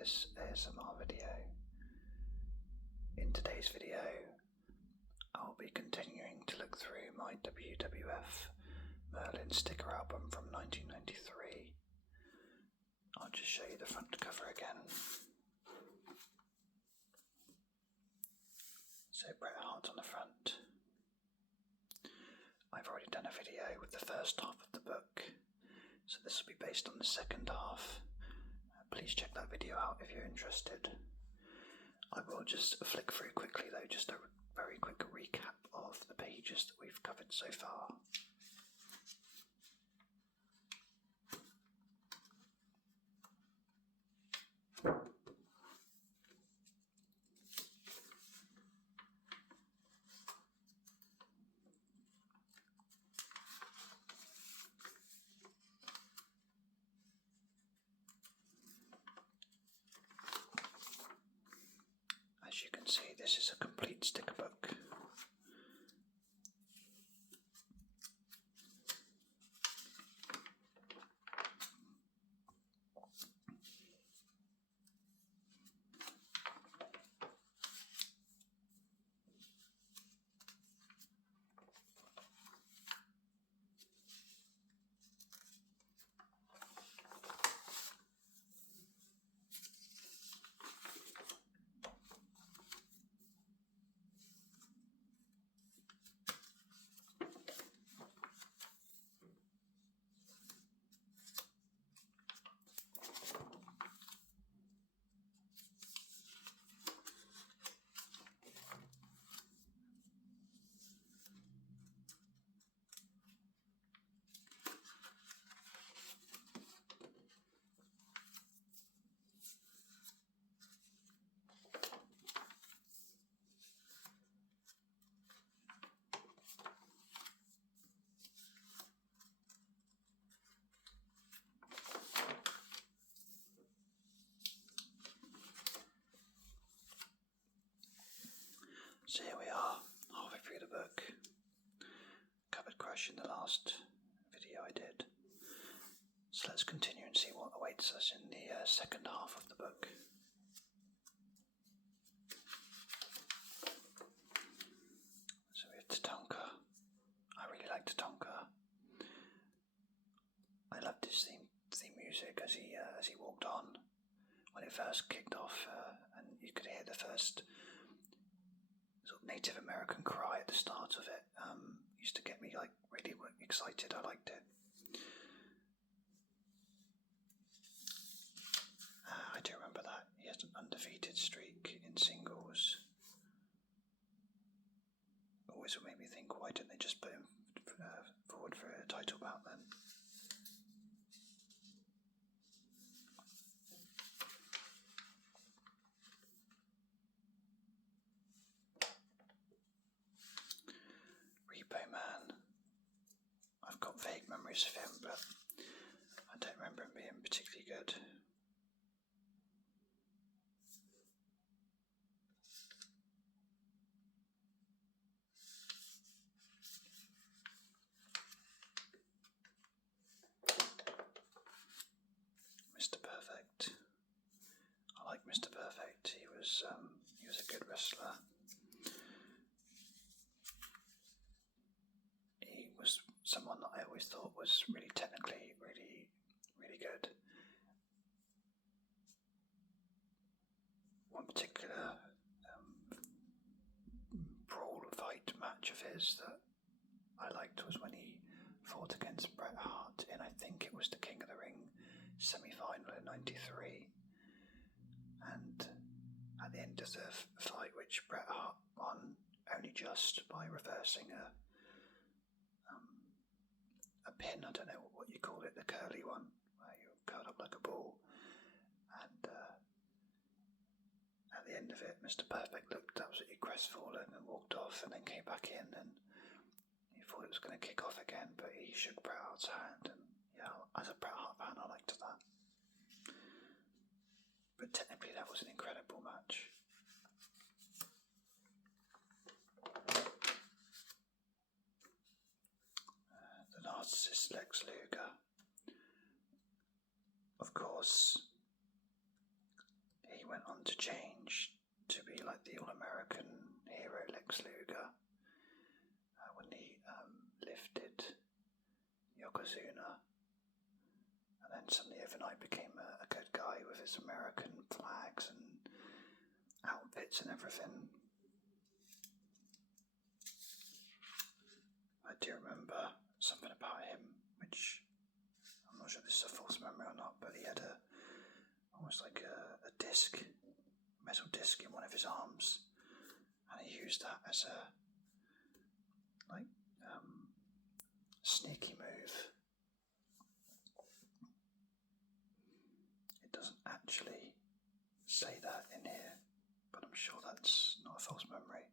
this ASMR video. In today's video, I'll be continuing to look through my WWF Merlin sticker album from 1993. I'll just show you the front cover again. So Bret Hart on the front. I've already done a video with the first half of the book, so this will be based on the second half. Please check that video out if you're interested. I will just flick through quickly though, just a very quick recap of the pages that we've covered so far. As you can see, this is a complete sticker book. So here we are, halfway through the book. Covered Crush in the last video I did. So let's continue and see what awaits us in the second half of the book. So we have Tatanka. I really like Tatanka. I loved his theme music as he walked on when it first kicked off, and you could hear the first sort of Native American cry at the start of it. Used to get me like really excited. I liked it. I do remember that he has an undefeated streak in singles. Always made me think, why didn't they just put him forward for a title bout then? Man. I've got vague memories of him, but I don't remember him being particularly good. Mr. Perfect. I like Mr. Perfect. He was a good wrestler. Was someone that I always thought was really technically really good. One particular brawl fight match of his that I liked was when he fought against Bret Hart in, I think it was the King of the Ring semi-final in '93, and at the end of the fight, which Bret Hart won only just by reversing a pin, I don't know what you call it, the curly one, where you're curled up like a ball. And at the end of it, Mr. Perfect looked absolutely crestfallen and walked off, and then came back in, and he thought it was going to kick off again, but he shook Bret Hart's hand, and yeah, as a Bret Hart fan, I liked that. But technically, that was an incredible match. Narcissist Lex Luger. Of course, went on to change to be like the all-American hero Lex Luger when he lifted Yokozuna, and then suddenly overnight became a good guy with his American flags and outfits and everything. I do remember something about him, which I'm not sure this is a false memory or not, but he had almost like a disc, metal disc in one of his arms, and he used that as a sneaky move. It doesn't actually say that in here, but I'm sure that's not a false memory.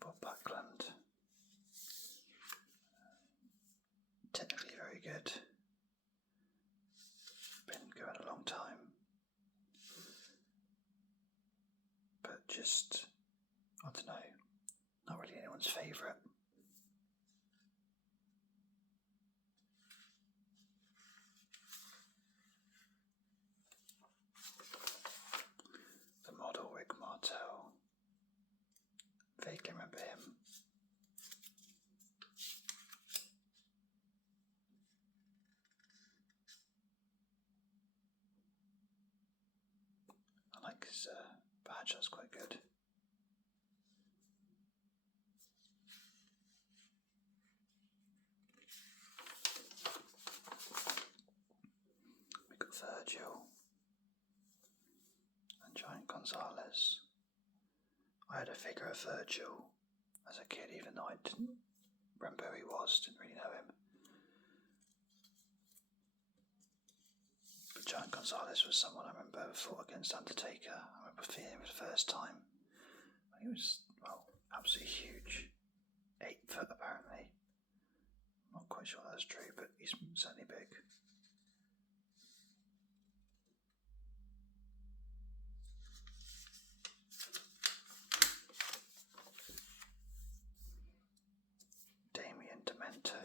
Bob Backlund, technically very good, been going a long time, but just, I don't know, not really anyone's favourite. The model Rick Martel, vaguely remember him. I like his badge, that's quite good. We got Virgil and Giant Gonzalez. I had a figure of Virgil as a kid, even though I didn't remember who he was, didn't really know him. But Giant Gonzalez was someone I remember fought against Undertaker. I remember seeing him for the first time. He was, absolutely huge. 8 foot apparently. I'm not quite sure that's true, but he's certainly big. Damien Demento.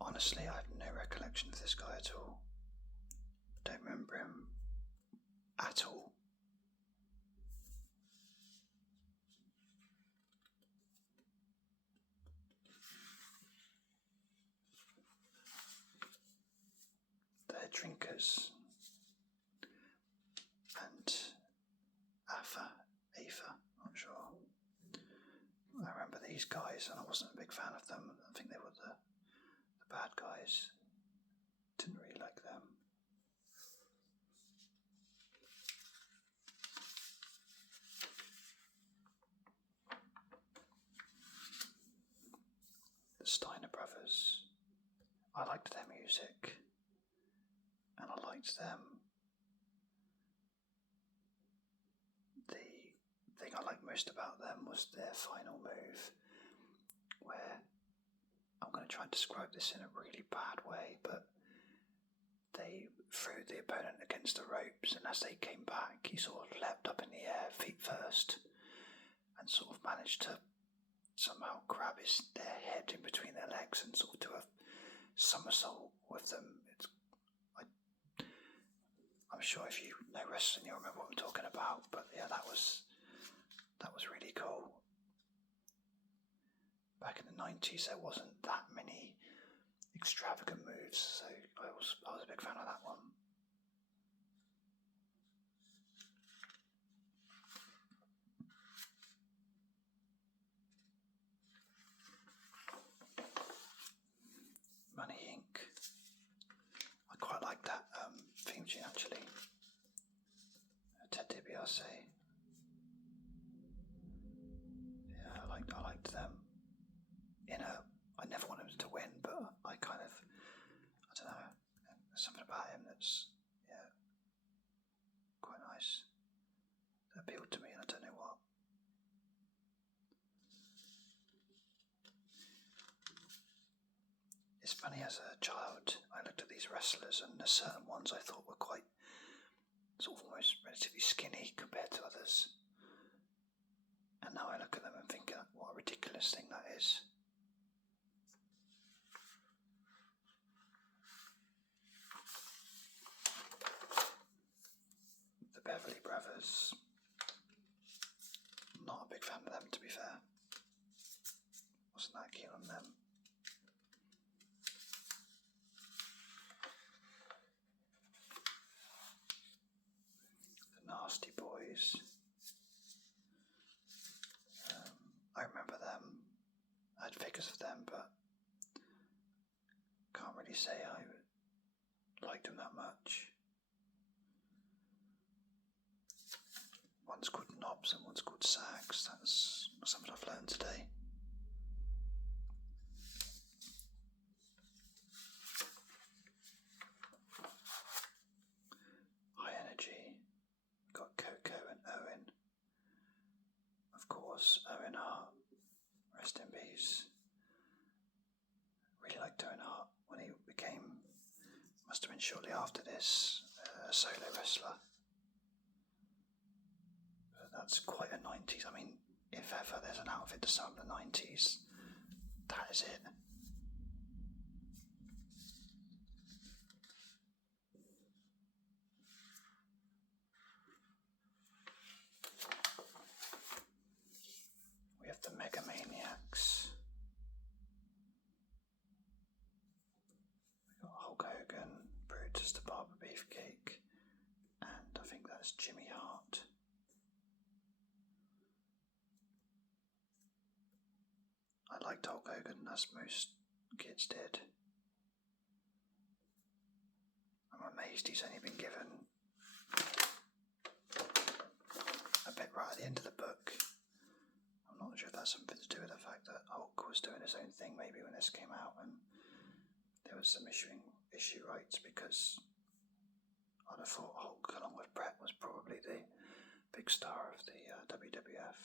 Honestly, I have no recollection of this guy at all. Don't remember him at all. They're drinkers. And Afa, not sure. I remember these guys and I wasn't a big fan of them. I think they were the bad guys. Didn't really like them. The Steiner brothers. I liked their music. And I liked them. The thing I liked most about them was their final move, where I'm going to try and describe this in a really bad way, but they threw the opponent against the ropes, and as they came back, he sort of leapt up in the air, feet first, and sort of managed to somehow grab their head in between their legs and sort of do a somersault with them. I'm sure if you know wrestling, you'll remember what I'm talking about. But yeah, that was really cool. Back in the 90s, there wasn't that many extravagant moves, so I was a big fan of that one. Money Inc. I quite like that theme tune actually. Ted DiBiase. Yeah, I liked them. I never wanted him to win, but I don't know. There's something about him that's quite nice. That appealed to me, and I don't know what. It's funny, as a child, I looked at these wrestlers, and there's certain ones I thought were quite sort of almost relatively skinny compared to others. And now I look at them and think, what a ridiculous thing that is. wasn't that keen on them. The Nasty Boys. I remember them. I had figures of them, but can't really say I liked them that much. One's called Knobs and one's called Sags. That's something I've learned today. High Energy. Got Coco and Owen. Of course, Owen Hart. Rest in peace. Really liked Owen Hart when he became, must have been shortly after this, a solo wrestler. But that's quite a 90s. I mean, if ever there's an outfit to sum the 90s, that is it. We have the Megamaniacs. We got Hulk Hogan, Brutus the Barber Beefcake, and I think that's Jimmy Hart. I liked Hulk Hogan, as most kids did. I'm amazed he's only been given a bit right at the end of the book. I'm not sure if that's something to do with the fact that Hulk was doing his own thing maybe when this came out and there was some issue rights, because I'd have thought Hulk along with Bret was probably the big star of the WWF.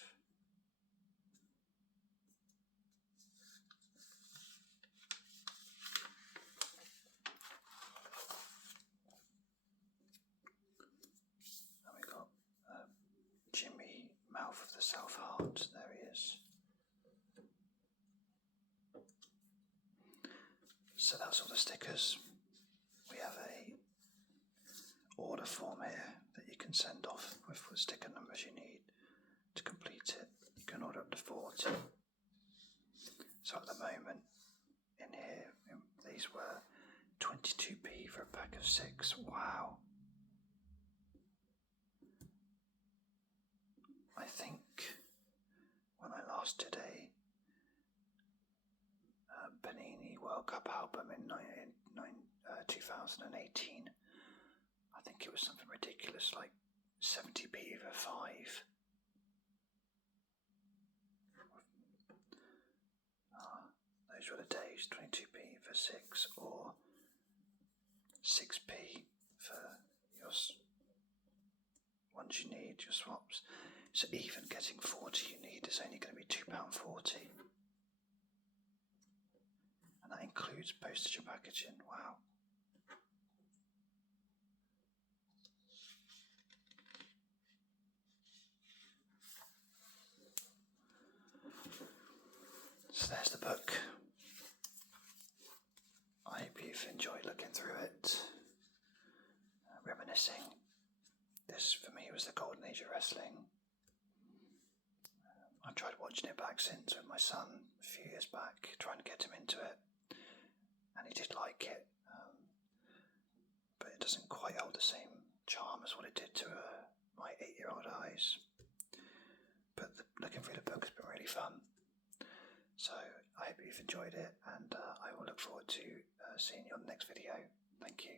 And we got Jimmy, Mouth of the South Heart, there he is. So that's all the stickers. We have a order form here that you can send off with the sticker numbers you need to complete it. You can order up to 40. So at the moment in here, these were 22p for a pack of 6. Wow. I think when I last did a Panini World Cup album in 2018, I think it was something ridiculous like 70p for 5. Those were the days, 22p for 6 or 6p for your ones you need, your swaps. So even getting 40 you need is only going to be £2.40. And that includes postage and packaging. Wow. So there's the book. I hope you've enjoyed looking through it, reminiscing. This for me was the golden age of wrestling. I've tried watching it back since with my son a few years back, trying to get him into it, and he did like it, but it doesn't quite hold the same charm as what it did to my 8-year-old eyes. But looking through the book has been really fun. So I hope you've enjoyed it, and I will look forward to seeing you on the next video. Thank you.